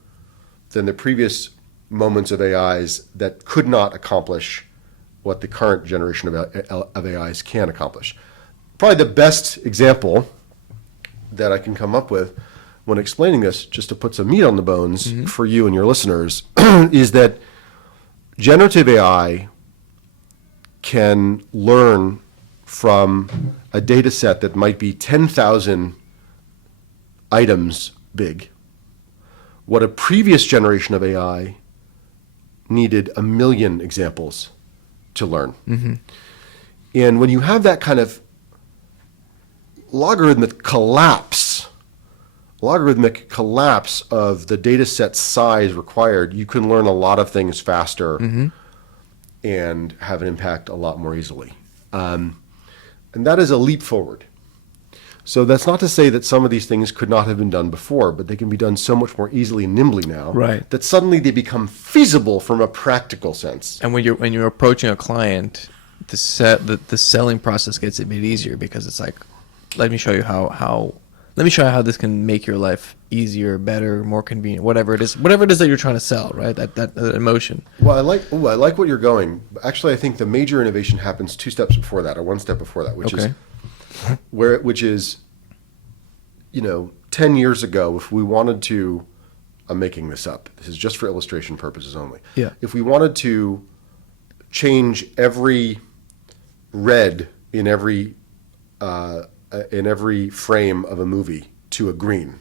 than the previous moments of AIs that could not accomplish what the current generation of AIs can accomplish? Probably the best example that I can come up with when explaining this, just to put some meat on the bones for you and your listeners, is that generative AI can learn from a data set that might be 10,000 items big, what a previous generation of AI needed 1 million examples to learn. And when you have that kind of logarithmic collapse of the data set size required, you can learn a lot of things faster and have an impact a lot more easily. And that is a leap forward. So that's not to say that some of these things could not have been done before, but they can be done so much more easily and nimbly now that suddenly they become feasible from a practical sense. And when you're approaching a client, the selling process gets a bit easier because it's like, let me show you how this can make your life easier, better, more convenient, whatever it is that you're trying to sell, right? That emotion. Well, I like what you're going. Actually, I think the major innovation happens 2 steps before that, or 1 step before that, which is 10 years ago, if we wanted to, I'm making this up, this is just for illustration purposes only. Yeah. If we wanted to change every red in every frame of a movie to a green,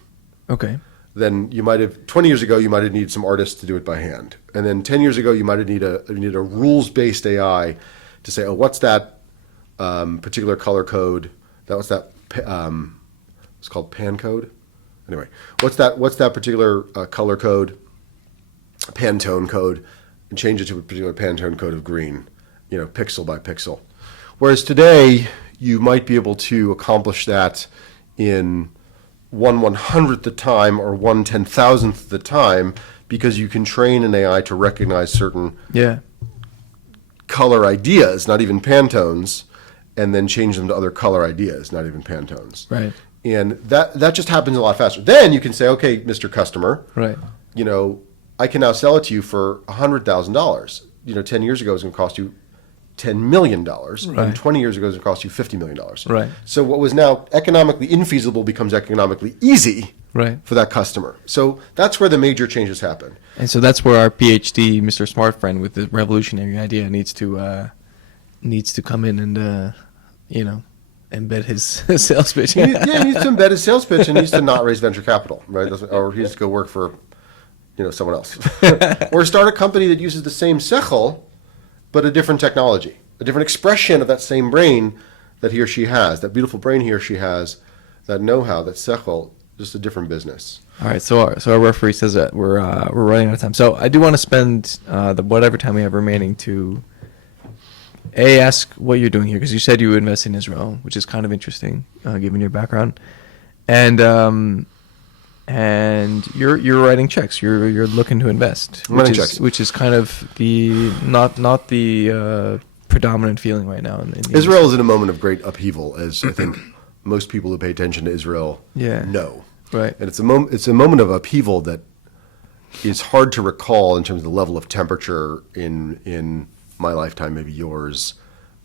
then you might have 20 years ago you might have needed some artists to do it by hand, and then 10 years ago you might have needed a rules-based AI to say, oh, what's that particular color code? It's called pan code. Anyway, what's that particular color code, Pantone code, and change it to a particular Pantone code of green, pixel by pixel. Whereas today, you might be able to accomplish that in 1/100th the time or 1/10,000th the time, because you can train an AI to recognize certain color ideas, not even Pantones, and then change them to other color ideas, not even Pantones. Right. And that just happens a lot faster. Then you can say, okay, Mr. Customer, I can now sell it to you for $100,000. 10 years ago it was going to cost you $10 million, and 20 years ago it was going to cost you $50 million. Right. So what was now economically infeasible becomes economically easy for that customer. So that's where the major changes happen. And so that's where our PhD, Mr. Smart Friend, with the revolutionary idea, needs to come in and embed his sales pitch. He needs to embed his sales pitch, and needs to not raise venture capital, right? Or he needs to go work for someone else, or start a company that uses the same sechel but a different technology, a different expression of that same brain that he or she has, that beautiful brain he or she has, that know-how, that sechel, just a different business. All right, so our referee says that we're running out of time. So I do want to spend whatever time we have remaining to ask what you're doing here, because you said you invest in Israel, which is kind of interesting, given your background, and you're writing checks. You're looking to invest, which is kind of the not the predominant feeling right now. In Israel is in a moment of great upheaval, as I think most people who pay attention to Israel know. Right. And it's a moment of upheaval that is hard to recall in terms of the level of temperature in my lifetime, maybe yours.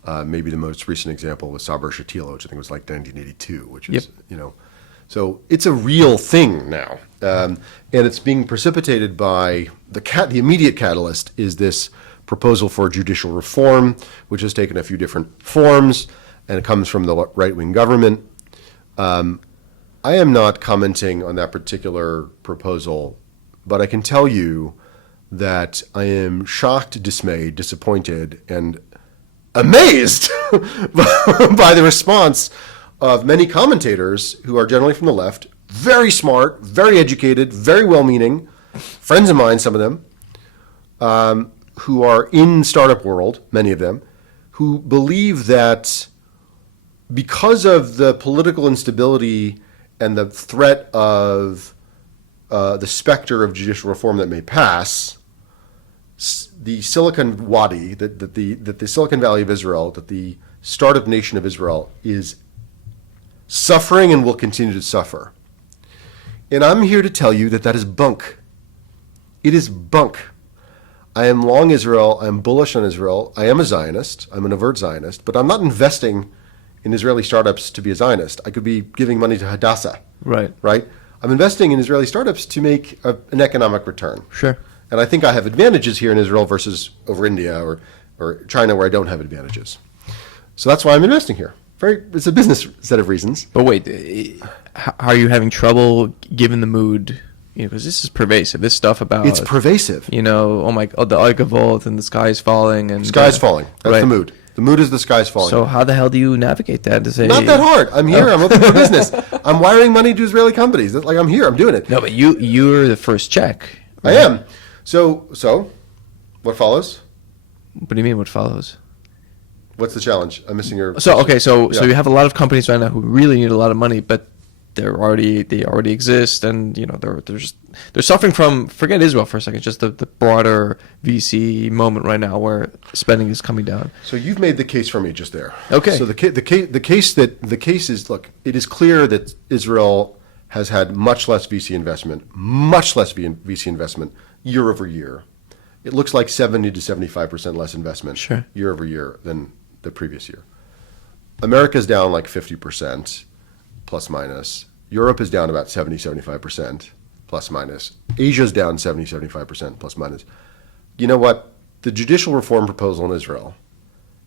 Maybe the most recent example was Sabra Shatila, which I think was like 1982, which is so it's a real thing now, and it's being precipitated by the immediate catalyst is this proposal for judicial reform, which has taken a few different forms, and it comes from the right-wing government. I am not commenting on that particular proposal, but I can tell you that I am shocked, dismayed, disappointed, and amazed by the response of many commentators who are generally from the left, very smart, very educated, very well-meaning, friends of mine, some of them, who are in startup world, many of them, who believe that because of the political instability and the threat of the specter of judicial reform that may pass, the Silicon Wadi, that the Silicon Valley of Israel, that the startup nation of Israel is suffering and will continue to suffer. And I'm here to tell you that that is bunk. It is bunk. I am long Israel. I'm bullish on Israel. I am a Zionist. I'm an overt Zionist. But I'm not investing in Israeli startups to be a Zionist. I could be giving money to Hadassah. Right. Right? I'm investing in Israeli startups to make an economic return. Sure. And I think I have advantages here in Israel versus over India or China where I don't have advantages. So that's why I'm investing here. It's a business set of reasons. But wait, how are you having trouble given the mood? Because this is pervasive. This stuff about it's pervasive. The Eigavolt and the sky's falling and sky's falling. That's right. the mood. The mood is the sky's falling. So how the hell do you navigate that to say? Not that hard. I'm here. I'm open for business. I'm wiring money to Israeli companies. Like I'm here. I'm doing it. No, but you're the first check. Right? I am. So, what follows? What do you mean? What follows? What's the challenge? I'm missing your. So okay, so Yeah. you have a lot of companies right now who really need a lot of money, but they already exist, and they're suffering from, forget Israel for a second, just the broader VC moment right now where spending is coming down. So you've made the case for me just there. Okay. So the case is, look, it is clear that Israel has had much less VC investment year over year. It looks like 70 to 75% less investment Sure. year over year than the previous year. America's down like 50%, plus minus. Europe is down about 70, 75%, plus minus. Asia's down 70, 75%, plus minus. You know what? The judicial reform proposal in Israel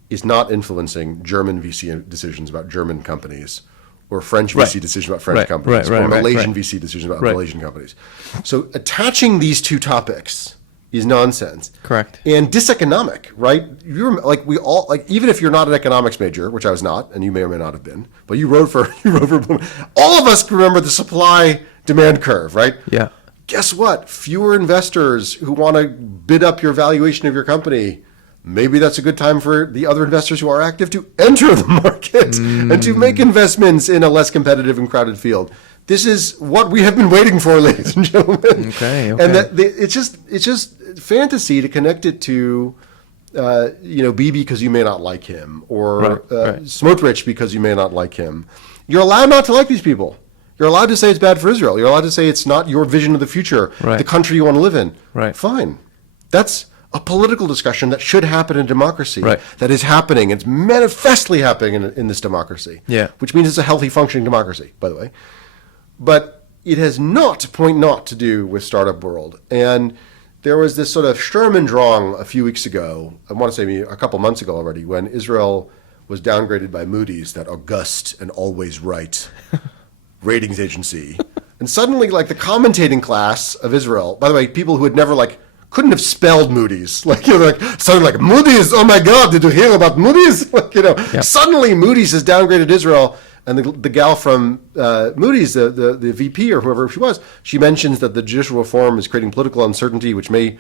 is not influencing German VC decisions about German companies or French Right. VC decisions about French Right, companies right, or right, Malaysian right. VC decisions about Right. Malaysian companies. So attaching these two topics is nonsense. Correct. And diseconomic, right? Even if you're not an economics major, which I was not, and you may or may not have been, but you wrote for all of us remember the supply demand curve, right? Yeah. Guess what? Fewer investors who want to bid up your valuation of your company. Maybe that's a good time for the other investors who are active to enter the market and to make investments in a less competitive and crowded field. This is what we have been waiting for, ladies and gentlemen. Okay. And it's just fantasy to connect it to, Bibi because you may not like him, or Right. Smotrich because you may not like him. You're allowed not to like these people. You're allowed to say it's bad for Israel. You're allowed to say it's not your vision of the future, Right. the country you want to live in. Right. Fine. That's a political discussion that should happen in democracy. Right. That is happening. It's manifestly happening in this democracy. Yeah. Which means it's a healthy, functioning democracy, by the way. But it has not to do with Startup World. And there was this sort of Sturm und Drang a few weeks ago, I want to say maybe a couple months ago already, when Israel was downgraded by Moody's, that august and always right ratings agency. And suddenly, like, the commentating class of Israel, by the way, people who had never, couldn't have spelled Moody's. Suddenly, Moody's, oh my God, did you hear about Moody's? Suddenly Moody's has downgraded Israel. And the gal from Moody's, the VP or whoever she was, she mentions that the judicial reform is creating political uncertainty, which may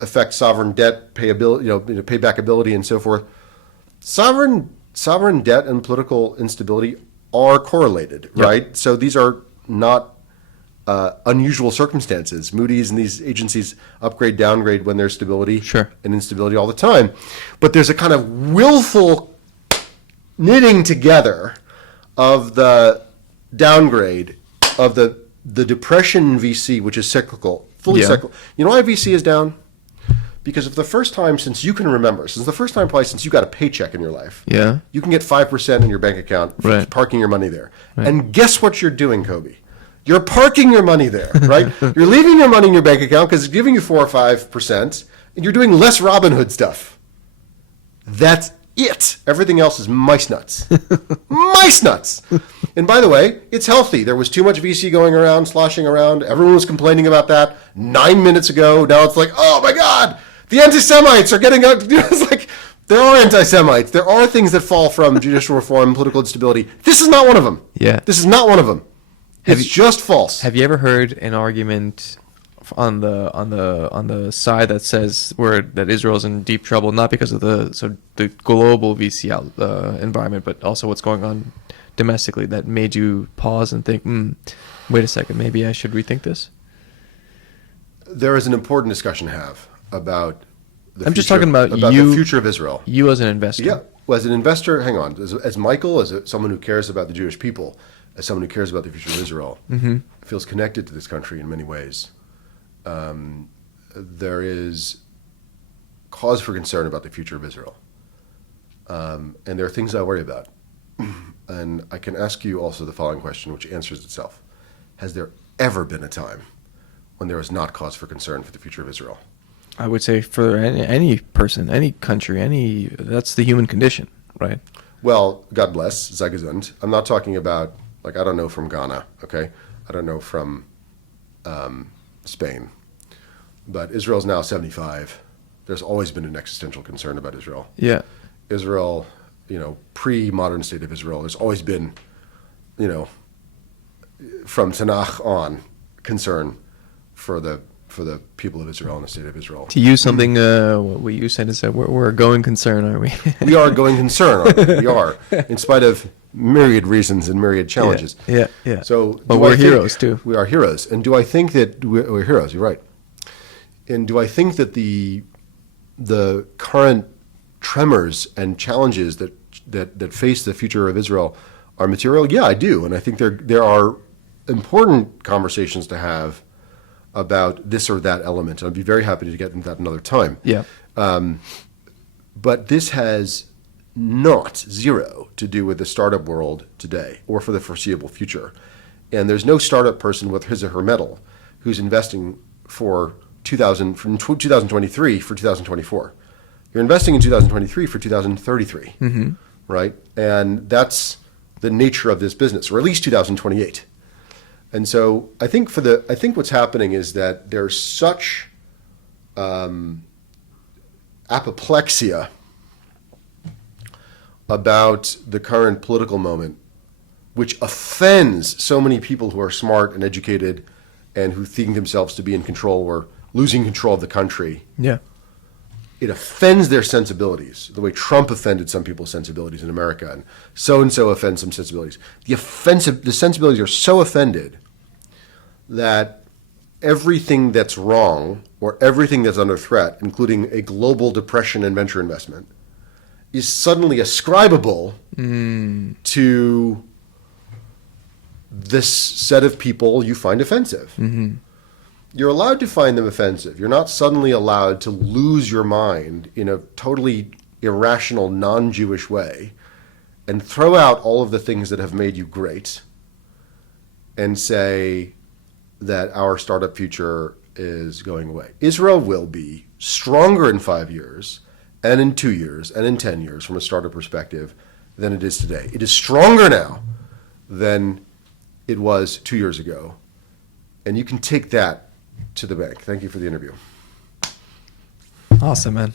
affect sovereign debt payability, payback ability, and so forth. Sovereign debt and political instability are correlated, right? So these are not unusual circumstances. Moody's and these agencies upgrade, downgrade when there's stability and instability all the time. But there's a kind of willful knitting together of the downgrade of the depression VC, which is cyclical, fully cyclical. You know why VC is down? Because for the first time since you can remember, since the first time probably since you got a paycheck in your life, you can get 5% in your bank account for parking your money there. Right. And guess what you're doing, Kobe? You're parking your money there, right? You're leaving your money in your bank account because it's giving you 4 or 5%, and you're doing less Robinhood stuff. That's it. Everything else is mice nuts. Mice nuts. And by the way, it's healthy. There was too much VC going around, sloshing around. Everyone was complaining about that 9 minutes ago. Now it's like, oh my God, the anti-Semites are getting out. It's like, there are anti-Semites. There are things that fall from judicial reform, political instability. This is not one of them. Yeah. This is not one of them. It's just false. Have you ever heard an argument on the side that says that Israel's in deep trouble, not because of the global VC environment, but also what's going on domestically, that made you pause and think, wait a second, maybe I should rethink this? There is an important discussion to have about I'm just talking about the you, future of Israel. You as an investor. Yeah. Well, as an investor, hang on. As Michael, someone who cares about the Jewish people, as someone who cares about the future of Israel, feels connected to this country in many ways, there is cause for concern about the future of Israel. And there are things I worry about. And I can ask you also the following question, which answers itself. Has there ever been a time when there was not cause for concern for the future of Israel? I would say for any person, any country, that's the human condition, right? Well, God bless, sei gesund. I'm not talking about, like, I don't know from Ghana, okay? I don't know from Spain. But Israel's now 75. There's always been an existential concern about Israel. Yeah. Israel, pre-modern state of Israel, there's always been, from Tanakh on, concern for the people of Israel and the state of Israel. To use something what you said is that we're a going concern, aren't we? We are a going concern, aren't we? We are, in spite of myriad reasons and myriad challenges. Yeah. So, but we're heroes too. We are heroes. And do I think that we're heroes? You're right. And do I think that the current tremors and challenges that face the future of Israel are material? Yeah, I do. And I think there are important conversations to have about this or that element. And I'd be very happy to get into that another time. Yeah. But this has zero to do with the startup world today or for the foreseeable future. And there's no startup person with his or her metal who's investing from 2023 for 2024. You're investing in 2023 for 2033, right? And that's the nature of this business, or at least 2028. And so I think what's happening is that there's such apoplexia about the current political moment, which offends so many people who are smart and educated and who think themselves to be in control or losing control of the country. Yeah. It offends their sensibilities, the way Trump offended some people's sensibilities in America, and so offends some sensibilities. The sensibilities are so offended that everything that's wrong or everything that's under threat, including a global depression and venture investment, is suddenly ascribable to this set of people you find offensive. You're allowed to find them offensive. You're not suddenly allowed to lose your mind in a totally irrational, non-Jewish way and throw out all of the things that have made you great and say that our startup future is going away. Israel will be stronger in 5 years and in 2 years and in 10 years from a startup perspective than it is today. It is stronger now than it was 2 years ago. And you can take that to the bank. Thank you for the interview. Awesome, man.